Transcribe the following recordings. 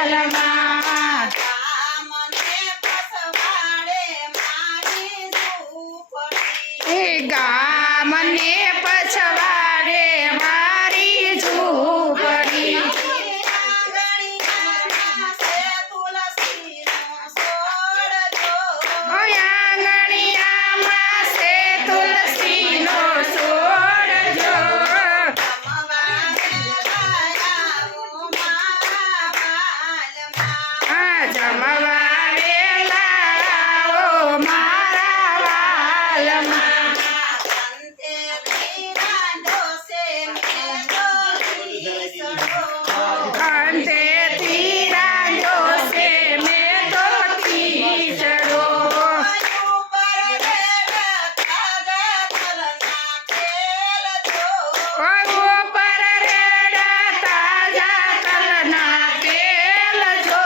વાલમાં ગામને પછવાડે મારી ઝૂંપડી આંગણિયામાં છે તુલસીનો છોડ જો જમવા વેલા ઓ મારા વાલમાં અંતેથી રાંધ્યો છે મેં તો ખીચડો ઉપર રેડા તાજા તલના તેલ જો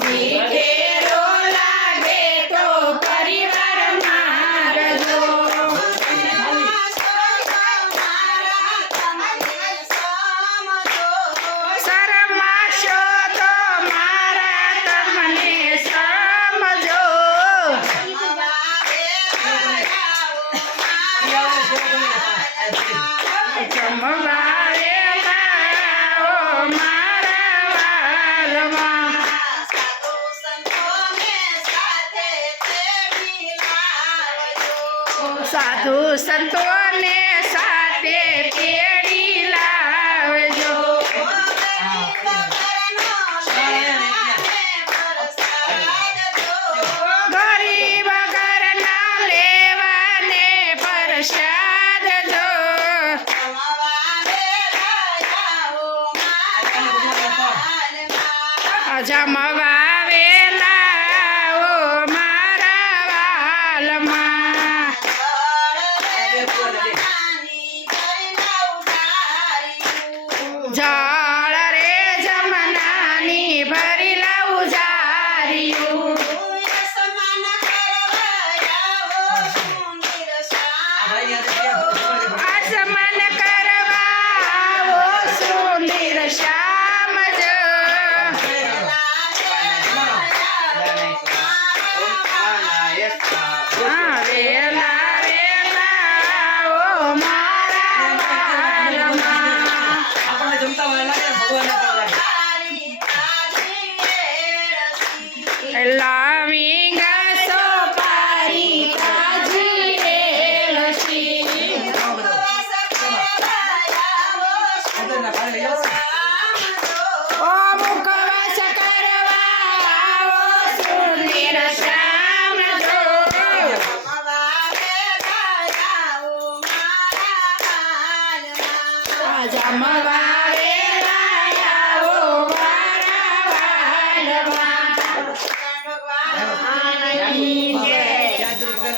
મીઠેરો લાગે તો પરિવાર મારજો શરમાશો તો મારા તમને સમજો જમવા વેલા ઓ મારા વાલમાં સાધુ સંતોને સાથે તેડી લાવજો ગરીબ ઘરના લેવાને પ્રસાદ જો જમવા વેલા ઓ મારા વાલમાં જળ રે જમનાની ભરી લાવું જારિયું આસમાન કરવા આવો સુંદર શ્યામ જ વેલા વેલા ઓ મારા વાલમાં લવિંગ સોપારી તાજી એલચી ઓ મુખવાસ કરવા આવો સુંદર શ્યામ જો જમવા